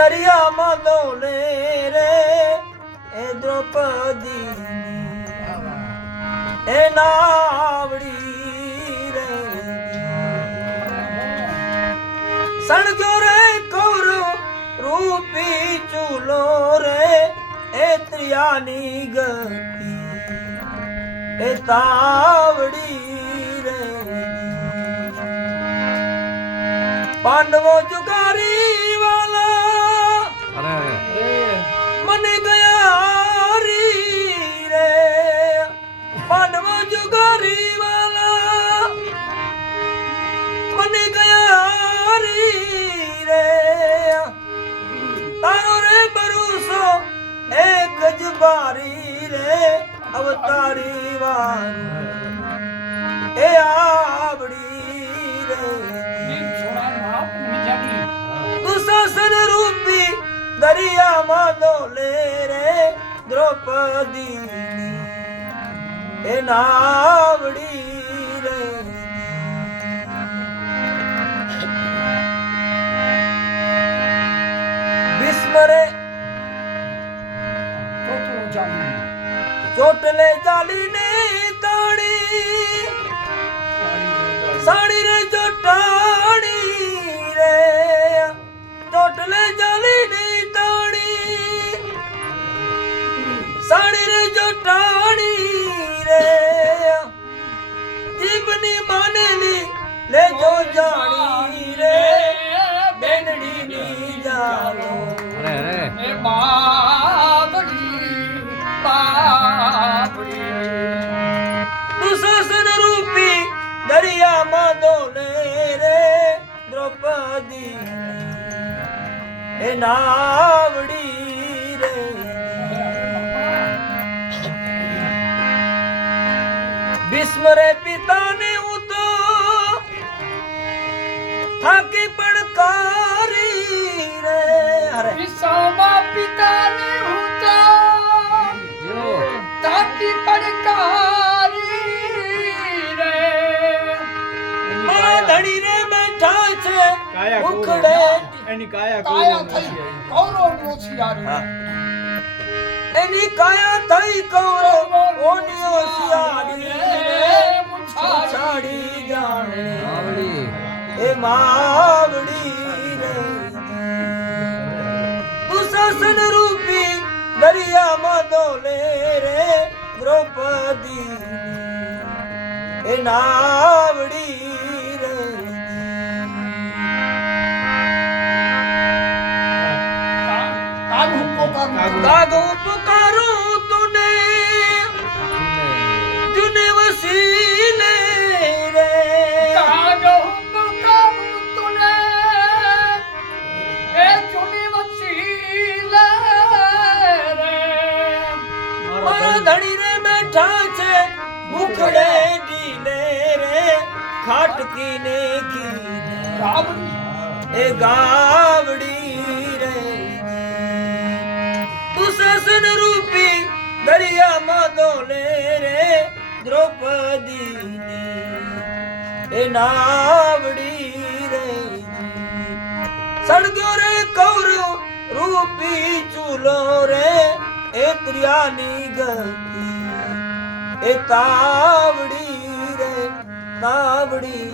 દરિયામાં દોડે રે, એ દ્રૌપદી એ નાવડી રે. સણજો રે કૌરવ રૂપી ચૂલો રે, એ ત્રિયાની ગતિ, એ તાવડી રે. પાંડવો જુગારી બારી રે અવતારી વાર. એ આવડી રે. દુશાસન રૂપી દરિયામાં દોલે રે દ્રૌપદી. એ નાવડી રે. વિસ્મરે ચોટલે হোটেলে চালিনি એ નાવડી રે. ભીષ્મ રે પિતાને હું તો થાકી પડકારી કાયા ઉખડે. એની કાયા કાયા થઈ કૌરવ હોશિયારી હા. એની કાયા થઈ કૌરવ ઓની જાણે. આવડી એ માવડી રે દુશાસન રૂપી દરિયામાં દોલે રે દ્રૌપદી એ નાવડી કાગો પુકારું તુને. જુને વસીલે રે. કાગ હુક્કો કરું તુને. એ ચુની વસીલે રે. મારા ધણી. રે બેઠા છે મુખડે ડીલે રે. ખાટકી ને કીને એ ગાવડી રે. દુશાસન રૂપી દરિયામાં દોલે રે દ્રૌપદી એ નાવડી રે. સળગ્યો રે, કૌરવ રૂપી ચૂલો રે. એ ત્રિયાની ગતિ, એ તાવડી રે, તાવડી